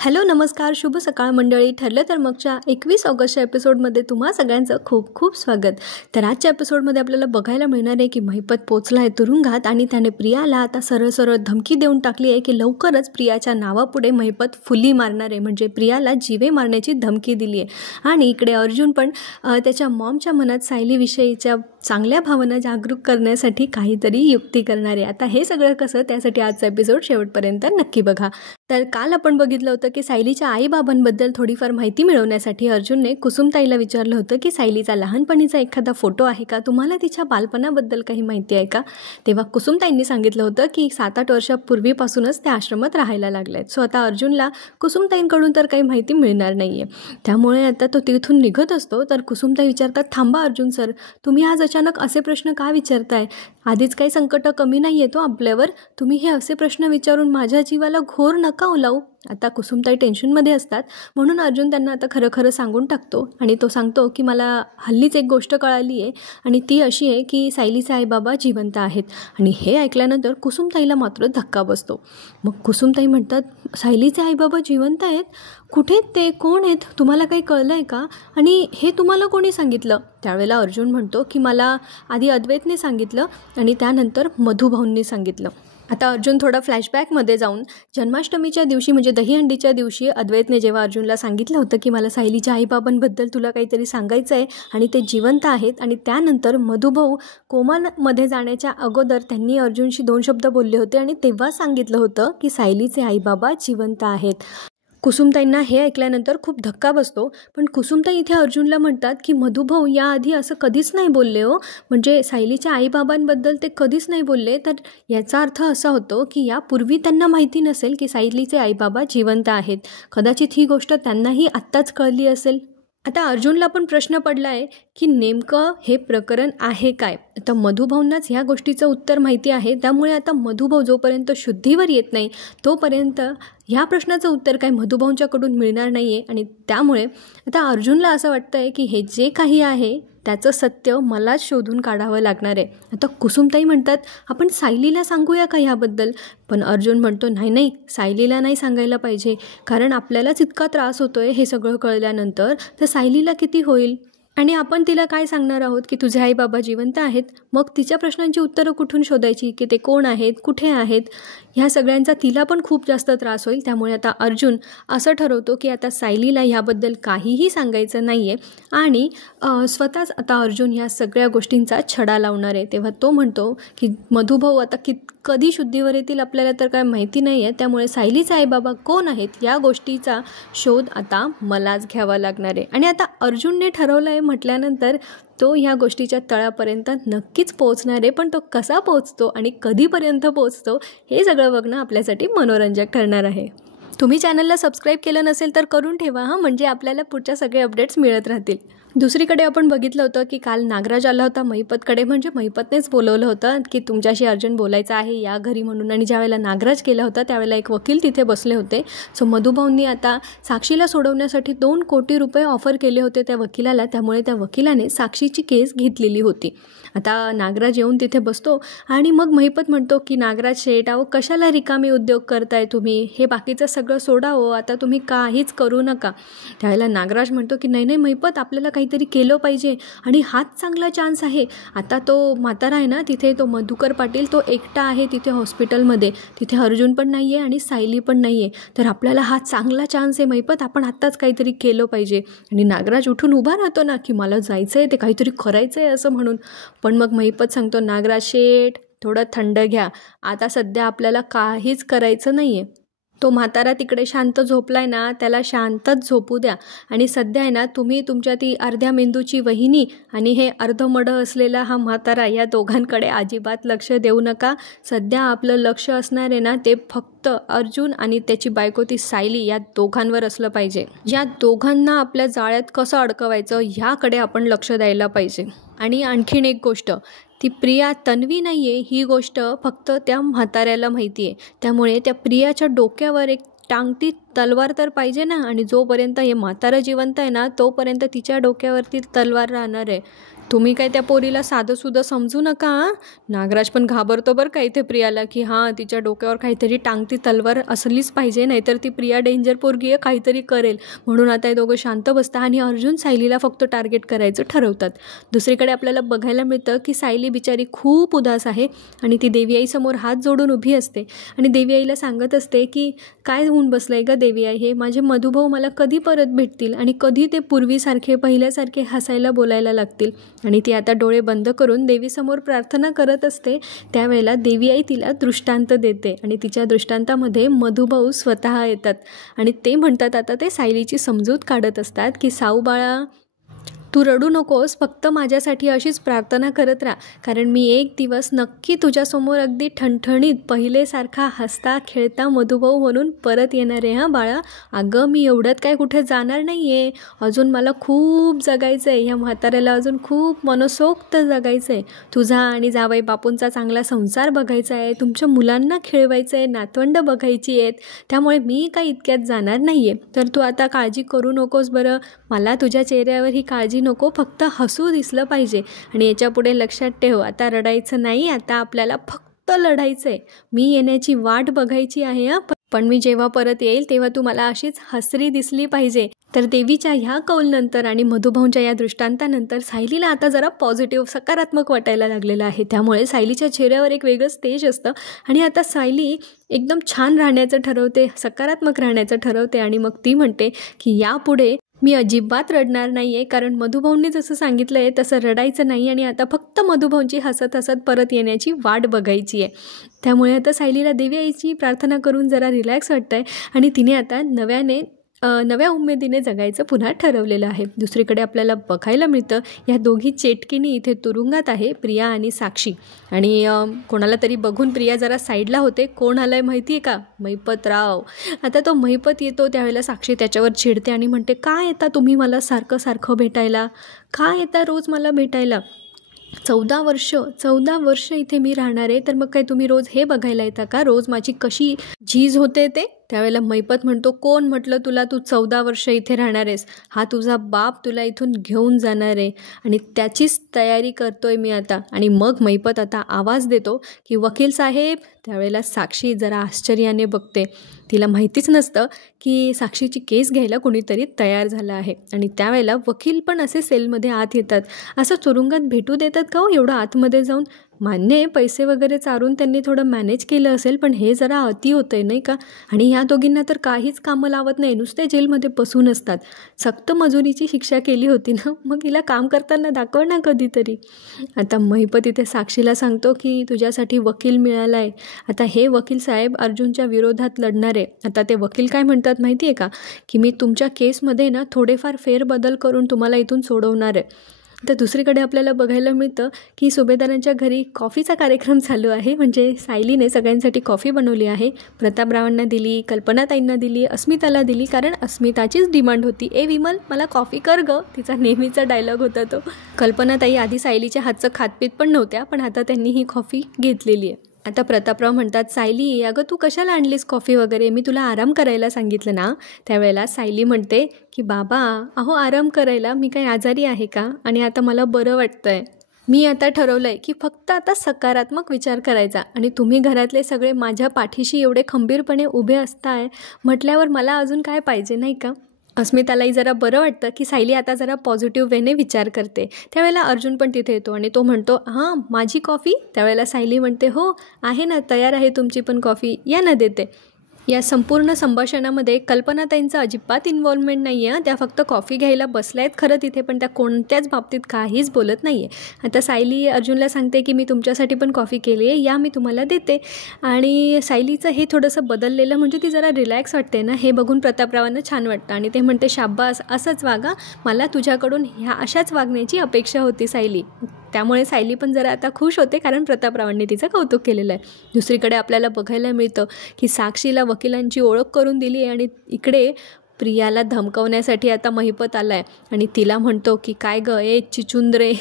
Hello नमस्कार शुभ सकाळ मंडळी. ठरलं तर मगच्या 21 ऑगस्टच्या एपिसोडमध्ये तुम्हा सगळ्यांचं खूप खूप स्वागत. तर आजच्या एपिसोडमध्ये आपल्याला बघायला मिळणार आहे की महिपत पोचला आहे तुरुंगात आणि त्याने प्रियाला आता सरळ सरळ धमकी देऊन टाकली आहे की लवकरच प्रियाच्या नावापुढे महिपत फुली मारणार आहे, म्हणजे प्रियाला जीवे मारण्याची धमकी दिली आहे. आणि इकडे अर्जुन पण त्याच्या मॉमच्या मनात सायलीविषयीच्या चांगल्या भावना जागरूक करण्यासाठी काहीतरी युक्ती करणार आहे. आता हे सगळं कसं, त्यासाठी आजचा एपिसोड शेवटपर्यंत नक्की बघा. तर काल आपण बघितलं होतं की सायलीच्या आईबाबांबद्दल थोडीफार माहिती मिळवण्यासाठी अर्जुनने कुसुमताईला विचारलं होतं की सायलीचा लहानपणीचा एखादा फोटो आहे का, तुम्हाला तिच्या बालपणाबद्दल काही माहिती आहे का. तेव्हा कुसुमताईंनी सांगितलं होतं की 7-8 वर्षापूर्वीपासूनच त्या आश्रमात राहायला लागले आहेत. सो आता अर्जुनला कुसुमताईंकडून तर काही माहिती मिळणार नाही आहे. त्यामुळे आता तो तिथून निघत असतो तर कुसुमताई विचारतात, थांबा अर्जुन सर, तुम्ही आज अचानक असे प्रश्न का विचारताय. आधीच काही संकट कमी नाही येतो आपल्यावर, तुम्ही हे असे प्रश्न विचारून माझ्या जीवाला घोर नका ओलावू. आता कुसुमताई टेन्शनमध्ये असतात म्हणून अर्जुन त्यांना आता खरं खरं सांगून टाकतो आणि तो सांगतो की मला हल्लीच एक गोष्ट कळाली आहे आणि ती अशी आहे की सायलीचे आईबाबा जिवंत आहेत. आणि हे ऐकल्यानंतर कुसुमताईला मात्र धक्का बसतो. मग कुसुमताई म्हणतात, सायलीचे आईबाबा जिवंत आहेत? कुठे ते, कोण आहेत, तुम्हाला काही कळलं आहे का, आणि हे तुम्हाला कोणी सांगितलं. त्यावेळेला अर्जुन म्हणतो की मला आधी अद्वैतने सांगितलं आणि त्यानंतर मधुभाऊंनी सांगितलं. आता अर्जुन थोडा फ्लॅशबॅकमध्ये जाऊन जन्माष्टमीच्या दिवशी म्हणजे दहीहंडीच्या दिवशी अद्वैतने जेव्हा अर्जुनला सांगितलं होतं की मला सायलीच्या आईबाबांबद्दल तुला काहीतरी सांगायचं आहे आणि ते जिवंत आहेत, आणि त्यानंतर मधुभाऊ कोमामध्ये जाण्याच्या अगोदर त्यांनी अर्जुनशी 2 शब्द बोलले होते आणि तेव्हा सांगितलं होतं की सायलीचे आईबाबा जिवंत आहेत. कुसुमताईंना हे ऐकल्यानंतर खूप धक्का बसतो. पण कुसुमताई इथे अर्जुनला म्हणतात की मधुभाऊ याआधी असं कधीच नाही बोलले हो, म्हणजे सायलीच्या आईबाबांबद्दल ते कधीच नाही बोलले. तर याचा अर्थ असा होतो की यापूर्वी त्यांना माहिती नसेल की सायलीचे आईबाबा जिवंत आहेत. कदाचित ही गोष्ट त्यांनाही आत्ताच कळली असेल. आता अर्जुनला पण प्रश्न पडला आहे की नेमकं हे प्रकरण आहे काय. आता मधुभाऊंनाच ह्या गोष्टीचं उत्तर माहिती आहे, त्यामुळे आता मधुभाऊ जोपर्यंत शुद्धीवर येत नाही तोपर्यंत ह्या प्रश्नाचं उत्तर काय मधुभाऊंच्याकडून मिळणार नाही आहे. आणि त्यामुळे आता अर्जुनला असं वाटतं आहे की हे जे काही आहे त्याचं सत्य मलाच शोधून काढावं लागणार आहे. आता कुसुमताई म्हणतात, आपण सायलीला सांगूया का ह्याबद्दल. पण अर्जुन म्हणतो, नाही, सायलीला नाही सांगायला पाहिजे, कारण आपल्यालाच इतका त्रास होतो आहे हे सगळं कळल्यानंतर, तर सायलीला किती होईल. आणि आपण तिला काय सांगणार आहोत की तुझे आई बाबा जिवंत आहेत. मग तिच्या प्रश्नांची उत्तरं कुठून शोधायची, की ते कोण आहेत, कुठे आहेत, ह्या सगळ्यांचा तिला पण खूप जास्त त्रास होईल. त्यामुळे आता अर्जुन असं ठरवतो की आता सायलीला ह्याबद्दल काहीही सांगायचं नाही आहे आणि स्वतःच आता अर्जुन ह्या सगळ्या गोष्टींचा छडा लावणार आहे. तेव्हा तो म्हणतो की मधुभाऊ आता कधी शुद्धीवर येतील आपल्याला तर काय माहिती नाही आहे, त्यामुळे सायलीचे आईबाबा कोण आहेत या गोष्टीचा शोध आता मलाच घ्यावा लागणार आहे. आणि आता अर्जुनने ठरवलं आहे म्हटल्यानंतर तो ह्या गोष्टीच्या तळापर्यंत नक्कीच पोहोचणार आहे. पण तो कसा पोहोचतो आणि कधीपर्यंत पोहोचतो हे सगळं बघणं आपल्यासाठी मनोरंजक ठरणार आहे. तुम्ही चॅनलला सबस्क्राईब केलं नसेल तर करून ठेवा म्हणजे आपल्याला पुढच्या सगळे अपडेट्स मिळत राहतील. दुसरीकडे आपण बघितलं होतं की काल नागराज आला होता महिपतकडे, म्हणजे महिपतनेच बोलवलं होतं की तुमच्याशी अर्जुन बोलायचं आहे या घरी म्हणून. आणि ज्यावेळेला नागराज केला होता त्यावेळेला एक वकील तिथे बसले होते. सो मधुभाऊंनी आता साक्षीला सोडवण्यासाठी 2 कोटी रुपये ऑफर केले होते त्या वकिलाला, त्यामुळे त्या वकिलाने साक्षीची केस घेतलेली होती. आता नागराज येऊन तिथे बसतो आणि मग महिपत म्हणतो की नागराज शेठ, अहो कशाला रिकामे उद्योग करताय तुम्ही, हे बाकीचं सगळं सोडावं, आता तुम्ही काहीच करू नका. त्यावेळेला नागराज म्हणतो की नाही महिपत, आपल्याला काहीतरी केलं पाहिजे आणि हाच चांगला चान्स आहे. आता तो म्हातारा आहे ना तिथे, तो मधुकर पाटील, तो एकटा आहे तिथे हॉस्पिटलमध्ये, तिथे अर्जुन पण नाही आहे आणि सायली पण नाही आहे, तर आपल्याला हा चांगला चान्स आहे महिपत, आपण आत्ताच काहीतरी केलं पाहिजे. आणि नागराज उठून उभा राहतो ना की मला जायचं आहे, ते काहीतरी करायचं आहे असं म्हणून. पण मग महिपत सांगतो, नागराज शेठ थोडं थंड घ्या, आता सध्या आपल्याला काहीच करायचं नाही आहे. तो म्हातारा तिकडे शांत झोपलाय ना, त्याला शांतच झोपू द्या. आणि सध्या आहे ना तुम्ही तुमच्या ती अर्ध्या मेंदूची वहिनी आणि हे अर्धमडं असलेला हा म्हातारा, या दोघांकडे अजिबात लक्ष देऊ नका. सध्या आपलं लक्ष असणार आहे ना ते फक्त अर्जुन आणि त्याची बायको ती सायली या दोघांवर असलं पाहिजे. या दोघांना आपल्या जाळ्यात कसं अडकवायचं ह्याकडे आपण लक्ष द्यायला पाहिजे. आणि आणखीन एक गोष्ट, ती प्रिया तन्वी नाही आहे ही गोष्ट फक्त त्या म्हाताऱ्याला माहिती आहे, त्यामुळे त्या प्रियाच्या डोक्यावर एक टांगती तलवार तर पाहिजे ना, आणि जोपर्यंत हे म्हातारं जिवंत आहे ना तोपर्यंत तिच्या डोक्यावरती तलवार राहणार आहे. तुम्ही काय त्या पोरीला साधंसुद्धा समजू नका हां. नागराज पण घाबरतो बरं का इथे प्रियाला, की हां तिच्या डोक्यावर काहीतरी टांगती तलवार असलीच पाहिजे, नाहीतर ती प्रिया डेंजर पोरगी आहे, काहीतरी करेल. म्हणून आता हे दोघं शांत बसतात आणि अर्जुन सायलीला फक्त टार्गेट करायचं ठरवतात. दुसरीकडे आपल्याला बघायला मिळतं की सायली बिचारी खूप उदास आहे आणि ती देवी आईसमोर हात जोडून उभी असते आणि देवी आईला सांगत असते की काय होऊन बसलंय ग देवी आई, हे माझे मधुभाऊ मला कधी परत भेटतील आणि कधी ते पूर्वीसारखे पहिल्यासारखे हसायला बोलायला लागतील. आणि ती आता डोळे बंद करून देवीसमोर प्रार्थना करत असते. त्यावेळेला देवी आई तिला दृष्टांत देते आणि तिच्या दृष्टांतामध्ये मधुभाऊ स्वतः येतात आणि ते म्हणतात, आता ते सायलीची समजूत काढत असतात की साऊ बाळा, तू रडू नकोस, फक्त माझ्यासाठी अशीच प्रार्थना करत राहा, कारण मी एक दिवस नक्की तुझ्यासमोर अगदी ठणठणीत पहिलेसारखा हसता खेळता मधुभाऊ म्हणून परत येणार आहे हां बाळा. अगं मी एवढ्यात काय कुठे जाणार नाही आहे, अजून मला खूप जगायचं आहे, ह्या म्हाताऱ्याला अजून खूप मनसोक्त जगायचं आहे. तुझा आणि जावई बापूंचा चांगला संसार बघायचा आहे, तुमच्या मुलांना खेळवायचं आहे, नातवंड बघायची आहेत, त्यामुळे मी काही इतक्यात जाणार नाही आहे. तर तू आता काळजी करू नकोस बरं, मला तुझ्या चेहऱ्यावर ही काळजी नको, फक्त हसू दिसलं पाहिजे. आणि याच्यापुढे लक्षात ठेव, आता रडायचं नाही, आता आपल्याला फक्त लढायचं आहे. मी येण्याची वाट बघायची आहे हां, पण मी जेव्हा परत येईल तेव्हा तू मला अशीच हसरी दिसली पाहिजे. तर देवीच्या ह्या कौलनंतर आणि मधुभाऊंच्या या दृष्टांतानंतर सायलीला आता जरा पॉझिटिव्ह सकारात्मक वाटायला लागलेलं आहे. त्यामुळे सायलीच्या चेहऱ्यावर एक वेगळंच तेज असतं आणि आता सायली एकदम छान राहण्याचं ठरवते, सकारात्मक राहण्याचं ठरवते आणि मग ती म्हणते की यापुढे मी अजिबात रडणार नाही आहे, कारण मधुभाऊंनी जसं सांगितलं आहे तसं रडायचं नाही आणि आता फक्त मधुभाऊंची हसत हसत परत येण्याची वाट बघायची आहे. त्यामुळे आता सायलीला देवी आईची प्रार्थना करून जरा रिलॅक्स वाटतं आहे आणि तिने आता नव्या उमेदीने जगायचं पुन्हा ठरवलेलं आहे. दुसरीकडे आपल्याला बघायला मिळतं या दोघी चेटकिनी इथे तुरुंगात आहे, प्रिया आणि साक्षी. आणि कोणाला तरी बघून प्रिया जरा साईडला होते. कोण आलं आहे माहिती आहे का? महिपतराव. आता तो महिपत येतो त्यावेळेला साक्षी त्याच्यावर चिडते आणि म्हणते, काय येता तुम्ही मला सारखं सारखं भेटायला, काय येता रोज मला भेटायला? 14 वर्ष इथे मी राहणार आहे, तर मग काय तुम्ही रोज हे बघायला येता का, रोज माझी कशी झीज होते ते? त्यावेळेला महिपत म्हणतो, कोण म्हटलं तुला तू 14 वर्ष इथे राहणार आहेस? हा तुझा बाप तुला इथून घेऊन जाणार आहे आणि त्याचीच तयारी करतोय मी आता. आणि मग महिपत आता आवाज देतो की वकील साहेब. त्यावेळेला साक्षी जरा आश्चर्याने बघते, तिला माहितीच नसतं की साक्षीची केस घ्यायला कोणीतरी तयार झालं आहे. आणि त्यावेळेला वकील पण असे सेलमध्ये आत येतात. असं तुरुंगात भेटू देतात का हो एवढं आतमध्ये जाऊन? मान्य आहे पैसे वगैरे चारून त्यांनी थोडं मॅनेज केलं असेल, पण हे जरा अति होतं आहे नाही का? आणि ह्या दोघींना तर काहीच कामं लावत नाही, नुसते जेलमध्ये बसून असतात. सक्त मजुरीची शिक्षा केली होती ना, मग हिला काम करताना दाखव ना कधीतरी. आता महिपत इथे साक्षीला सांगतो की तुझ्यासाठी वकील मिळाला आहे. आता हे वकील साहेब अर्जुनच्या विरोधात लढणार आहे. आता ते वकील काय म्हणतात माहिती आहे का, की मी तुमच्या केसमध्ये ना थोडेफार फेरबदल करून तुम्हाला इथून सोडवणार आहे. तर दुसरीकडे आपल्याला बघायला मिळतं की सुभेदारांच्या घरी कॉफीचा कार्यक्रम चालू आहे. म्हणजे सायलीने सगळ्यांसाठी कॉफी बनवली आहे. प्रतापरावांना दिली, कल्पनाताईंना दिली, अस्मिताला दिली, कारण अस्मिताचीच डिमांड होती, ए विमल मला कॉफी कर गं, तिचा नेहमीचा डायलॉग होता तो. कल्पनाताई आधी सायलीच्या हातचं खातपीत पण नव्हत्या, पण आता त्यांनी ही कॉफी घेतलेली आहे. आता प्रतापराव म्हणतात, सायली अगं तू कशाला आणलीस कॉफी वगैरे, मी तुला आराम करायला सांगितलं ना. त्यावेळेला सायली म्हणते की बाबा अहो आराम करायला, मी काही आजारी आहे का, आणि आता मला बरं वाटतं आहे. मी आता ठरवलं आहे की फक्त आता सकारात्मक विचार करायचा, आणि तुम्ही घरातले सगळे माझ्या पाठीशी एवढे खंबीरपणे उभे असताय म्हटल्यावर मला अजून काय पाहिजे नाही का. अस्मितालाही जरा बरं वाटतं की सायली आता जरा पॉझिटिव्ह वेने विचार करते. त्यावेळेला अर्जुन पण तिथे येतो आणि तो म्हणतो, हां माझी कॉफी. त्यावेळेला सायली म्हणते, हो आहे ना, तयार आहे तुमची पण कॉफी, या ना देते. या संपूर्ण संभाषणामध्ये कल्पनाताईंचं अजिबात इन्व्हॉल्वमेंट नाही आहे. त्या फक्त कॉफी घ्यायला बसल्या आहेत खरं तिथे, पण त्या कोणत्याच बाबतीत काहीच बोलत नाही आहे. आता सायली अर्जुनला सांगते की मी तुमच्यासाठी पण कॉफी केली आहे, या मी तुम्हाला देते. आणि सायलीचं हे थोडंसं बदललेलं म्हणजे ती जरा रिलॅक्स वाटते ना, हे बघून प्रतापरावांना छान वाटतं आणि ते म्हणते, शाब्बास असंच वागा, मला तुझ्याकडून ह्या अशाच वागण्याची अपेक्षा होती सायली. त्यामुळे सायली पण जरा आता खुश होते, कारण प्रतापरावांनी तिचं कौतुक केलेलं आहे. दुसरीकडे आपल्याला बघायला मिळतं की साक्षीला वकिलांची ओळख करून दिली आहे आणि इकडे प्रियाला धमकवण्यासाठी आता महिपत आला आहे आणि तिला म्हणतो की काय गं ए चिचुंद्रे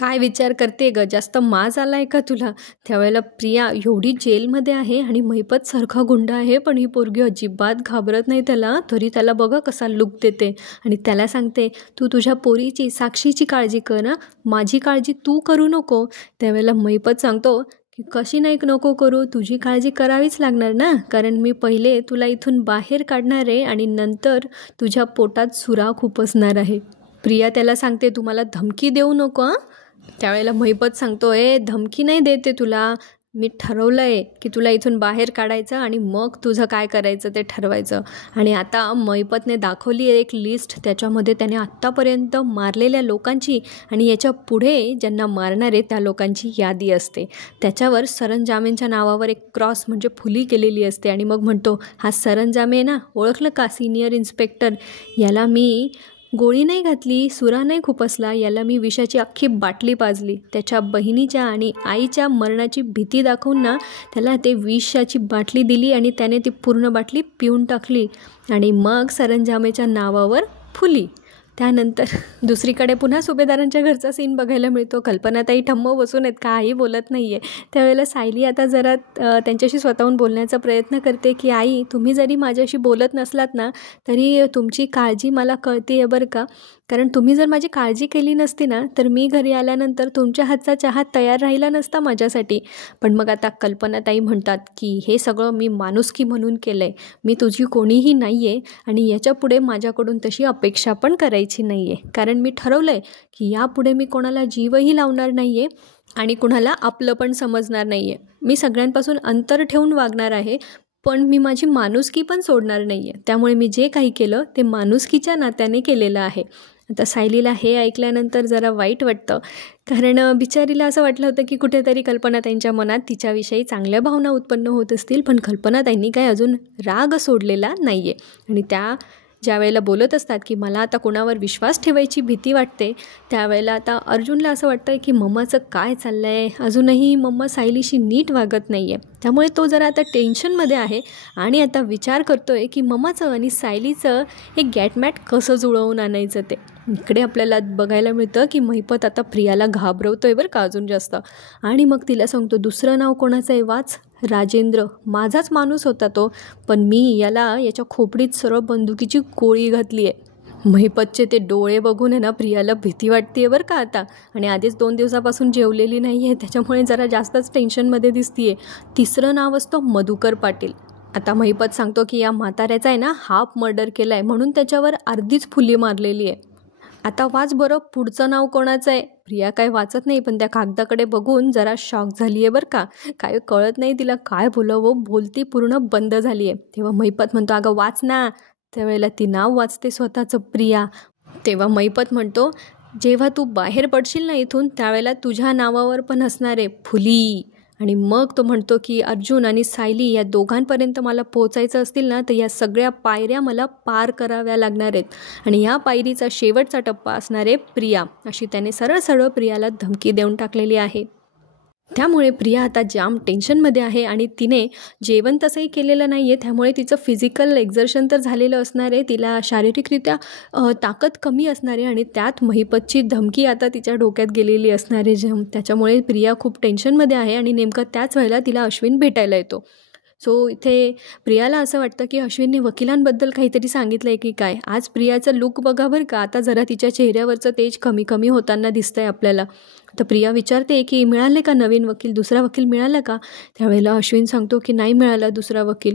काय विचार करते ग, जास्त माज आला आहे का तुला? त्यावेळेला प्रिया एवढी जेलमध्ये आहे आणि महिपत सारखा गुंड आहे, पण ही पोरगी अजिबात घाबरत नाही त्याला. तरी त्याला बघा कसा लुक देते आणि त्याला सांगते, तू तुझ्या पोरीची साक्षीची काळजी कर ना, माझी काळजी तू करू नको. त्यावेळेला महिपत सांगतो की कशी नाही नको करू, तुझी काळजी करावीच लागणार ना, कारण मी पहिले तुला इथून बाहेर काढणार आहे आणि नंतर तुझ्या पोटात सुराख उपसणार आहे. प्रिया त्याला सांगते, तू मला धमकी देऊ नको हां. त्यावेळेला महिपत सांगतो, धमकी नाही देते तुला, मी ठरवलं आहे की तुला इथून बाहेर काढायचं आणि मग तुझं काय करायचं ते ठरवायचं. आणि आता महिपतने दाखवली एक लिस्ट, त्याच्यामध्ये त्याने आत्तापर्यंत मारलेल्या लोकांची आणि याच्या पुढे ज्यांना मारणार आहे त्या लोकांची यादी असते. त्याच्यावर सरंजामेंच्या नावावर एक क्रॉस म्हणजे फुली केलेली असते आणि मग म्हणतो, हा सरंजामे ना, ओळखलं का, सिनियर इन्स्पेक्टर, याला मी गोळी नाही घातली, सुरा नाही खुपसला, याला मी विषाची अख्खी बाटली पाजली. त्याच्या बहिणीच्या आणि आईच्या मरणाची भीती दाखवून ना त्याला ते विषाची बाटली दिली आणि त्याने ती पूर्ण बाटली पिऊन टाकली आणि मग सरंजामेच्या नावावर फुली. त्यानंतर दुसरीकडे पुन्हा सुभेदारांच्या घरचा सीन बघायला मिळतो. कल्पनाताई ठम्म बसून आहेत, काही बोलत नाही आहे. त्यावेळेला सायली आता जरा त्यांच्याशी स्वतःहून बोलण्याचा प्रयत्न करते की आई, तुम्ही जरी माझ्याशी बोलत नसलात ना तरी तुमची काळजी मला कळते आहे बरं का, कारण तुम्ही जर माझी काळजी केली नसती ना तर मी घरी आल्यानंतर तुमच्या हातचा चहा तयार राहिला नसता माझ्यासाठी. पण मग आता कल्पनाताई म्हणतात की हे सगळं मी माणुसकी म्हणून केलं आहे, मी तुझी कोणीही नाही आहे आणि याच्यापुढे माझ्याकडून तशी अपेक्षा पण करायची नाही आहे, कारण मी ठरवलं आहे की यापुढे मी कोणाला जीवही लावणार नाही आहे आणि कुणाला आपलं पण समजणार नाही आहे. मी सगळ्यांपासून अंतर ठेवून वागणार आहे, पण मी माझी माणुसकी पण सोडणार नाही आहे. त्यामुळे मी जे काही केलं ते माणुसकीच्या नात्याने केलेलं आहे. आता सायलीला हे ऐकल्यानंतर जरा वाईट वाटतं, कारण बिचारीला असं वाटलं होतं की कुठेतरी कल्पनाताईंच्या मनात तिच्याविषयी चांगल्या भावना उत्पन्न होत असतील, पण कल्पनाताईंनी काय अजून राग सोडलेला नाही आहे. आणि त्या ज्या वेळेला बोलत असतात की मला आता कोणावर विश्वास ठेवायची भीती वाटते, त्यावेळेला आता अर्जुनला असं वाटतं की मम्माचं काय चाललं आहे, अजूनही मम्मा सायलीशी नीट वागत नाही आहे. त्यामुळे तो जरा आता टेन्शनमध्ये आहे आणि आता विचार करतो आहे की मम्माचं आणि सायलीचं एक गॅटमॅट कसं जुळवून आणायचं ते. इकडे आपल्याला बघायला मिळतं की महिपत आता प्रियाला घाबरवतो आहे बरं का अजून जास्त, आणि मग तिला सांगतो, दुसरं नाव कोणाचं आहे वाच, राजेंद्र, माझाच माणूस होता तो, पण मी याच्या खोपडीत सरळ बंदुकीची गोळी घातली आहे. महिपतचे ते डोळे बघून आहे ना प्रियाला भीती वाटते बरं का आता, आणि आधीच 2 दिवसापासून जेवलेली नाही आहे, त्याच्यामुळे जरा जास्तच टेन्शनमध्ये दिसते आहे. तिसरं नाव असतं मधुकर पाटील. आता महिपत सांगतो की या म्हाताऱ्याचा आहे ना हाफ मर्डर केला आहे म्हणून त्याच्यावर अर्धीच फुली मारलेली आहे. आता वाच बरं पुढचं नाव कोणाचं आहे. प्रिया काय वाचत नाही, पण त्या कागदाकडे बघून जरा शॉक झाली आहे बरं का, काय कळत नाही तिला काय बोलावं, बोलती पूर्ण बंद झाली आहे. तेव्हा महिपत म्हणतो, अगं वाच ना. त्यावेळेला ती नाव वाचते स्वतःचं, प्रिया. तेव्हा महिपत म्हणतो, जेव्हा तू बाहेर पडशील ना इथून त्यावेळेला तुझ्या नावावर पण असणार आहे फुली. आणि मग तो म्हणतो की अर्जुन आणि सायली या दोघांपर्यंत मला पोचायचं असतील ना तर या सगळ्या पायऱ्या मला पार कराव्या लागणार आहेत आणि या पायरीचा शेवटचा टप्पा असणार आहे प्रिया, अशी त्याने सरळ सरळ प्रियाला धमकी देऊन टाकलेली आहे. त्यामुळे प्रिया आता जाम टेन्शनमध्ये आहे आणि तिने जेवण तसंही केलेलं नाही आहे, त्यामुळे तिचं फिजिकल एक्झर्शन तर झालेलं असणार आहे, तिला शारीरिकरित्या ताकद कमी असणार आहे आणि त्यात महिपतची धमकी आता तिच्या डोक्यात गेलेली असणार आहे. त्याच्यामुळे प्रिया खूप टेन्शनमध्ये आहे आणि नेमकं त्याच वेळेला तिला अश्विन भेटायला येतो. सो इथे प्रियाला असं वाटतं की अश्विनने वकिलांबद्दल काहीतरी सांगितलं आहे की काय. आज प्रियाचं लुक बघा बरं का, आता जरा तिच्या चेहऱ्यावरचं तेज कमी कमी होताना दिसतंय आपल्याला. तर प्रिया विचारते की मिळाले का नवीन वकील, दुसरा वकील मिळाला का. त्यावेळेला अश्विन सांगतो की नाही मिळाला दुसरा वकील.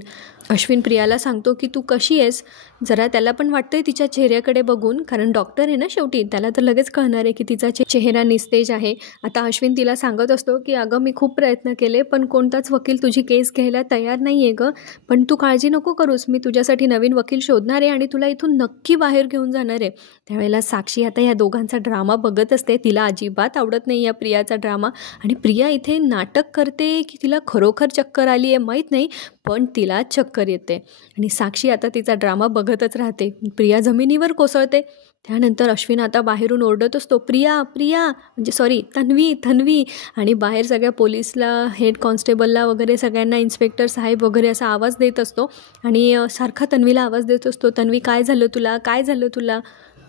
अश्विन प्रियाला सांगतो की तू कशी आहेस. जरा त्याला पण वाटतंय तिच्या चेहऱ्याकडे बघून, कारण डॉक्टर आहे ना शेवटी, त्याला तर लगेच कळणार आहे की तिचा चेहरा निस्तेज आहे. आता अश्विन तिला सांगत असतो की अगं मी खूप प्रयत्न केले पण कोणताच वकील तुझी केस घ्यायला तयार नाही आहे गं, पण तू काळजी नको करूस, मी तुझ्यासाठी नवीन वकील शोधणार आहे आणि तुला इथून नक्की बाहेर घेऊन जाणार आहे. त्यावेळेला साक्षी आता या दोघांचा ड्रामा बघत असते, तिला अजिबात आवडत नाही या प्रियाचा ड्रामा, आणि प्रिया इथे नाटक करते की तिला खरोखर चक्कर आली आहे माहीत नाही, पण तिला चक्कर येते आणि साक्षी आता तिचा ड्रामा बघतच राहते. प्रिया जमिनीवर कोसळते. त्यानंतर अश्विन आता बाहेरून ओरडत असतो, प्रिया प्रिया, म्हणजे सॉरी तन्वी तन्वी, आणि बाहेर सगळ्या पोलीसला, हेड कॉन्स्टेबलला वगैरे सगळ्यांना, इन्स्पेक्टर साहेब वगैरे असा आवाज देत असतो आणि सारखा तन्वीला आवाज देत असतो, तन्वी काय झालं तुला, काय झालं तुला.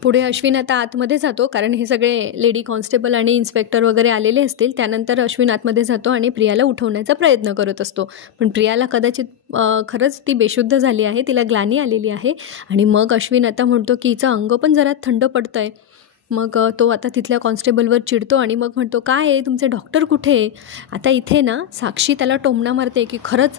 पुढे अश्विन आता आतमध्ये जातो, कारण हे सगळे लेडी कॉन्स्टेबल आणि इन्स्पेक्टर वगैरे आलेले असतील. त्यानंतर अश्विन आतमध्ये जातो आणि प्रियाला उठवण्याचा प्रयत्न करत असतो. पण प्रियाला कदाचित खरंच ती बेशुद्ध झाली आहे, तिला ग्लानी आलेली आहे. आणि मग अश्विन आता म्हणतो की हिचं अंग पण जरा थंड पडतं आहे. मग तो आता तिथल्या कॉन्स्टेबलवर चिडतो आणि मग म्हणतो, काय आहे तुमचे डॉक्टर कुठे आहे? आता इथे ना साक्षी त्याला टोमणा मारते की खरंच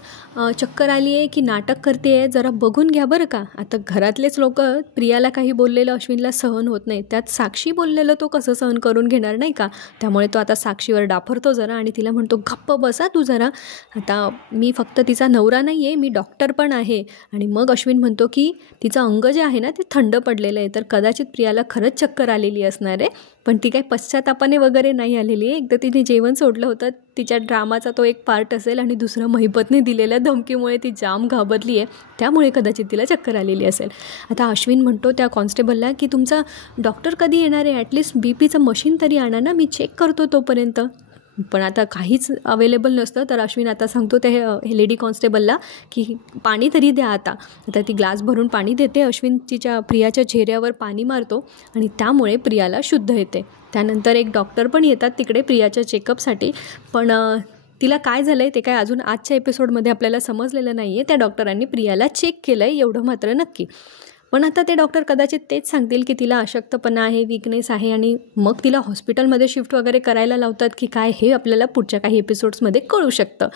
चक्कर आली आहे की नाटक करते आहे, जरा बघून घ्या बरं का. आता घरातलेच लोक प्रियाला काही बोललेलं अश्विनला सहन होत नाही, त्यात साक्षी बोललेलं तो कसं सहन करून घेणार नाही का. त्यामुळे तो आता साक्षीवर डाफरतो जरा आणि तिला म्हणतो, गप्प बसा तू जरा, आता मी फक्त तिचा नवरा नाही आहे, मी डॉक्टर पण आहे. आणि मग अश्विन म्हणतो की तिचं अंग जे आहे ना ते थंड पडलेलं आहे, तर कदाचित प्रियाला खरंच चक्कर आलेली असणार आहे. पण ती काही पश्चातापाने वगैरे नाही आलेली आहे. एकदा तिने जेवण सोडलं होतं, तिच्या ड्रामाचा तो एक पार्ट असेल आणि दुसरं महिपतने दिलेल्या धमकीमुळे ती जाम घाबरली आहे, त्यामुळे कदाचित तिला चक्कर आलेली असेल. आता अश्विन म्हणतो त्या कॉन्स्टेबलला की तुमचा डॉक्टर कधी येणार आहे, ॲटलिस्ट बीपीचं मशीन तरी आणा ना, मी चेक करतो तोपर्यंत. पण आता काहीच अवेलेबल नसतं, तर अश्विन आता सांगतो त्या लेडी कॉन्स्टेबलला की पाणी तरी द्या आता. आता ती ग्लास भरून पाणी देते. अश्विन तिच्या प्रियाच्या चेहऱ्यावर पाणी मारतो आणि त्यामुळे प्रियाला शुद्ध येते. त्यानंतर एक डॉक्टर पण येतात तिकडे प्रियाच्या चेकअपसाठी. पण तिला काय झालं आहे ते काय अजून आजच्या एपिसोडमध्ये आपल्याला समजलेलं नाही आहे. त्या डॉक्टरांनी प्रियाला चेक केलं आहे एवढं मात्र नक्की. पण आता ते डॉक्टर कदाचित तेच सांगतील की तिला अशक्तपणा आहे, वीकनेस आहे, आणि मग तिला हॉस्पिटलमध्ये शिफ्ट वगैरे करायला लावतात की काय, हे आपल्याला पुढच्या काही एपिसोड्समध्ये कळू शकतं.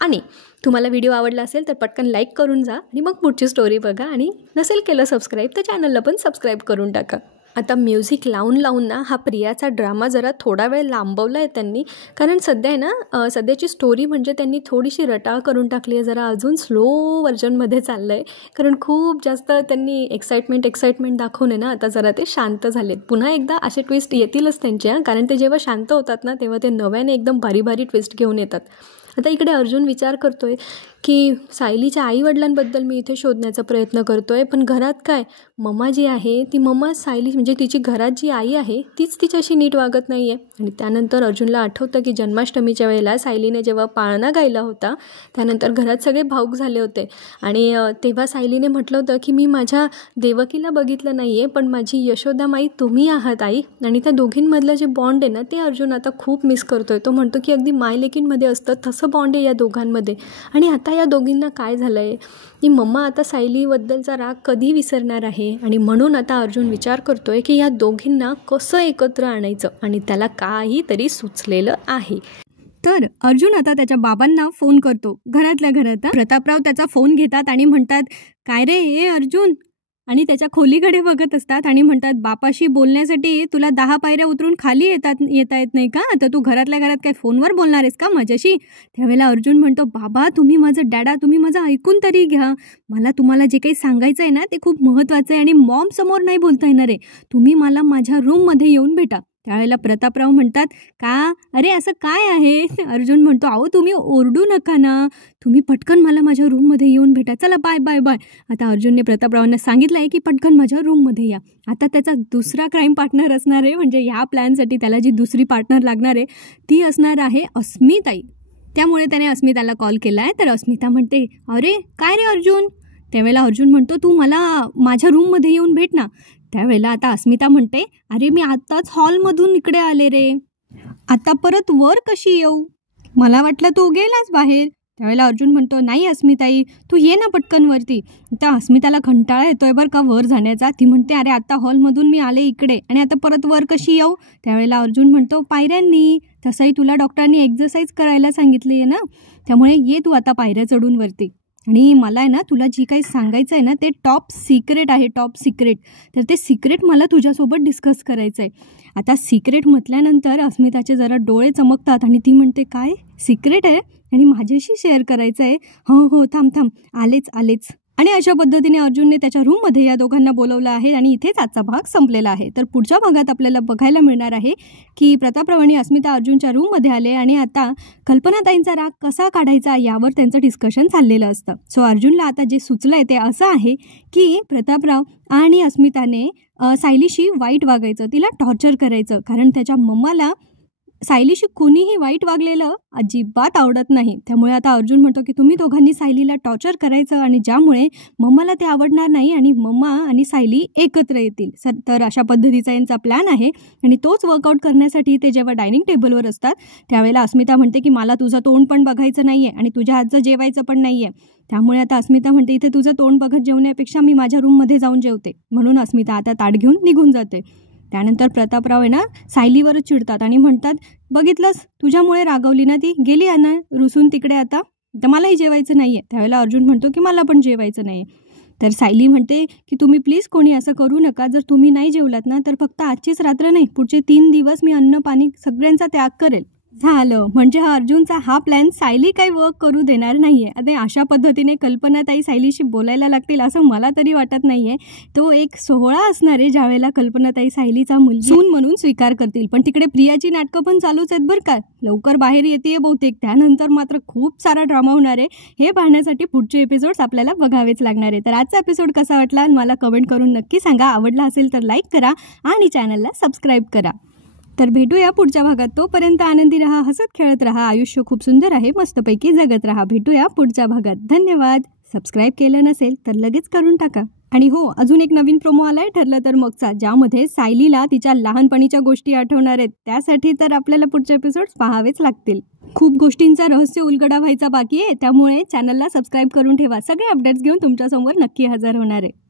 आणि तुम्हाला व्हिडिओ आवडला असेल तर पटकन लाईक करून जा आणि मग पुढची स्टोरी बघा. आणि नसेल केलं सबस्क्राईब तर चॅनलला पण सबस्क्राईब करून टाका. आता म्युझिक लावून ना हा प्रियाचा ड्रामा जरा थोडा वेळ लांबवला आहे त्यांनी, कारण सध्या आहे ना सध्याची स्टोरी म्हणजे त्यांनी थोडीशी रटाळ करून टाकली आहे, जरा अजून स्लो व्हर्जनमध्ये चाललं आहे. कारण खूप जास्त त्यांनी एक्साइटमेंट दाखवून आहे ना आता जरा ते शांत झालेत. पुन्हा एकदा असे ट्विस्ट येतीलच त्यांच्या, कारण ते जेव्हा शांत होतात ना तेव्हा ते नव्याने एकदम भारी ट्विस्ट घेऊन येतात. आता इकडे अर्जुन विचार करतोय की सायलीच्या आईवडिलांबद्दल मी इथे शोधण्याचा प्रयत्न करतोय, पण घरात काय, मम्मा जी आहे ती मम्मा सायली म्हणजे तिची घरात जी आई आहे तीच तिच्याशी नीट वागत नाही आहे. आणि त्यानंतर अर्जुनला आठवतं की जन्माष्टमीच्या वेळेला सायलीने जेव्हा पाळणा गायला होता त्यानंतर घरात सगळे भावूक झाले होते आणि तेव्हा सायलीने म्हटलं होतं की मी माझ्या देवकीला बघितलं नाही आहे, पण माझी यशोदामाई तुम्ही आहात आई. आणि त्या दोघींमधलं जे बॉन्ड आहे ना ते अर्जुन आता खूप मिस करतोय. तो म्हणतो की अगदी मायलेकींमध्ये असतं तसं बॉन्ड आहे या दोघांमध्ये. आणि आता या दोघींना काय झालं आहे की मम्मा आता सायलीबद्दलचा राग कधी विसरणार आहे. आणि म्हणून आता अर्जुन विचार करतोय की या दोघींना कसं एकत्र आणायचं, आणि त्याला काहीतरी सुचलेलं आहे. तर अर्जुन आता त्याच्या बाबांना फोन करतो घरातल्या घरात. प्रतापराव त्याचा फोन घेतात आणि म्हणतात, काय रे हे अर्जुन, आणि त्याच्या खोलीकडे बघत असतात आणि म्हणतात, बापाशी बोलण्यासाठी तुला 10 पायऱ्या उतरून खाली येता येत नाही का, तर तू घरातल्या घरात काय फोनवर बोलणार आहेस का माझ्याशी. त्यावेळेला अर्जुन म्हणतो, बाबा तुम्ही माझं डॅडा, तुम्ही माझं ऐकून तरी घ्या, मला तुम्हाला जे काही सांगायचं आहे ना ते खूप महत्त्वाचं आहे आणि मॉम समोर नाही बोलता येणार आहे, तुम्ही मला माझ्या रूममध्ये येऊन भेटा. त्यावेळेला प्रतापराव म्हणतात, का अरे असं काय आहे. अर्जुन म्हणतो, अहो तुम्ही ओरडू नका ना, तुम्ही पटकन मला माझ्या रूममध्ये येऊन भेटा, चला बाय बाय बाय. आता अर्जुनने प्रतापरावांना सांगितलं आहे की पटकन माझ्या रूममध्ये या. आता त्याचा दुसरा क्राईम पार्टनर असणार आहे, म्हणजे ह्या प्लॅनसाठी त्याला जी दुसरी पार्टनर लागणार आहे ती असणार आहे अस्मिताई. त्यामुळे त्याने अस्मिताला कॉल केला आहे. तर अस्मिता म्हणते, अरे काय रे अर्जुन. त्यावेळेला अर्जुन म्हणतो, तू मला माझ्या रूममध्ये येऊन भेट ना. त्यावेळेला आता अस्मिता म्हणते, अरे मी आत्ताच हॉलमधून इकडे आले रे, आता परत वर कशी येऊ, मला वाटलं तू गेलास बाहेर. त्यावेळेला अर्जुन म्हणतो, नाही अस्मिताई तू ये ना पटकन वरती. आता अस्मिताला कंटाळा येतोय बरं का वर जाण्याचा. ती म्हणते, अरे आता हॉलमधून मी आले इकडे आणि आता परत वर कशी येऊ. त्यावेळेला अर्जुन म्हणतो, पायऱ्यांनी, तसंही तुला डॉक्टरांनी एक्सरसाइज करायला सांगितली आहे ना, त्यामुळे ये तू आता पायऱ्या चढून वरती. आणि मला आहे ना तुला जी काही सांगायचं आहे ना ते टॉप सिक्रेट आहे, टॉप सिक्रेट. तर ते सिक्रेट मला तुझ्यासोबत डिस्कस करायचं आहे. आता सिक्रेट म्हटल्यानंतर अस्मिताचे जरा डोळे चमकतात आणि ती म्हणते, काय सिक्रेट आहे आणि माझ्याशी शेअर करायचं आहे. हो थांब आलेच. आणि अशा पद्धतीने अर्जुनने त्याच्या रूममध्ये या दोघांना बोलवलं आहे आणि इथेच आजचा भाग संपलेला आहे. तर पुढच्या भागात आपल्याला बघायला मिळणार आहे की प्रतापराव आणि अस्मिता अर्जुनच्या रूममध्ये आले आणि आता कल्पनाताईंचा राग कसा काढायचा यावर त्यांचं डिस्कशन चाललेलं असतं. सो अर्जुनला आता जे सुचलं आहे ते असं आहे की प्रतापराव आणि अस्मिताने सायलीशी वाईट वागायचं, तिला टॉर्चर करायचं, कारण त्याच्या मम्माला सायलीशी कुणीही वाईट वागलेलं अजिबात आवडत नाही. त्यामुळे आता अर्जुन म्हणतो की तुम्ही दोघांनी सायलीला टॉर्चर करायचं आणि ज्यामुळे मम्माला ते आवडणार नाही आणि मम्मा आणि सायली एकत्र येतील. तर अशा पद्धतीचा यांचा प्लॅन आहे आणि तोच वर्कआउट करण्यासाठी ते जेव्हा डायनिंग टेबलवर असतात त्यावेळेला अस्मिता म्हणते की मला तुझं तोंड पण बघायचं नाही आहे आणि तुझ्या हातचं जेवायचं पण नाही आहे. त्यामुळे आता अस्मिता म्हणते इथे तुझं तोंड बघत जेवण्यापेक्षा मी माझ्या रूममध्ये जाऊन जेवते. म्हणून अस्मिता आता ताट घेऊन निघून जाते. त्यानंतर प्रतापराव आहे ना सायलीवरच चिडतात आणि म्हणतात बघितलंस तुझ्यामुळे रागवली ना ती, गेली ना रुसून तिकडे, आता तर मलाही जेवायचं नाही आहे. त्यावेळेला अर्जुन म्हणतो की मला पण जेवायचं नाही आहे. तर सायली म्हणते की तुम्ही प्लीज कोणी असं करू नका, जर तुम्ही नाही जेवलात ना तर फक्त आजचीच रात्र नाही पुढचे 3 दिवस मी अन्न पाणी सगळ्यांचा त्याग करेल. झालं म्हणजे हा अर्जुनचा हा प्लॅन सायली काही वर्क करू देणार नाही आहे. आता अशा पद्धतीने कल्पनाताई सायलीशी बोलायला लागतील असं मला तरी वाटत नाही आहे. तो एक सोहळा असणार आहे ज्यावेळेला कल्पनाताई सायलीचा सून म्हणून स्वीकार करतील. पण तिकडे प्रियाची नाटकं पण चालूच आहेत बरं का, लवकर बाहेर येते बहुतेक. त्यानंतर मात्र खूप सारा ड्रामा होणार आहे. हे पाहण्यासाठी पुढचे एपिसोड्स आपल्याला बघावेच लागणार आहे. तर आजचा एपिसोड कसा वाटला मला कमेंट करून नक्की सांगा. आवडला असेल तर लाईक करा आणि चॅनलला सबस्क्राईब करा. तर भेटूया पुढच्या भागात. तोपर्यंत आनंदी रहा, हसत खेळत रहा. आयुष्य खूप सुंदर आहे, मस्तपैकी जगत रहा. भेटूया पुढच्या भागात. धन्यवाद. सबस्क्राईब केलं नसेल तर लगेच करून टाका. आणि हो, अजून एक नवीन प्रोमो आलाय ठरलं तर मगचा, ज्यामध्ये सायलीला तिच्या लहानपणीच्या गोष्टी आठवणार आहेत. त्यासाठी तर आपल्याला पुढचे एपिसोड्स पाहावेच लागतील. खूप गोष्टींचा रहस्य उलगडा व्हायचा बाकी आहे. त्यामुळे चॅनलला सबस्क्राईब करून ठेवा. सगळे अपडेट्स घेऊन तुमच्यासमोर नक्की हजर होणार आहे.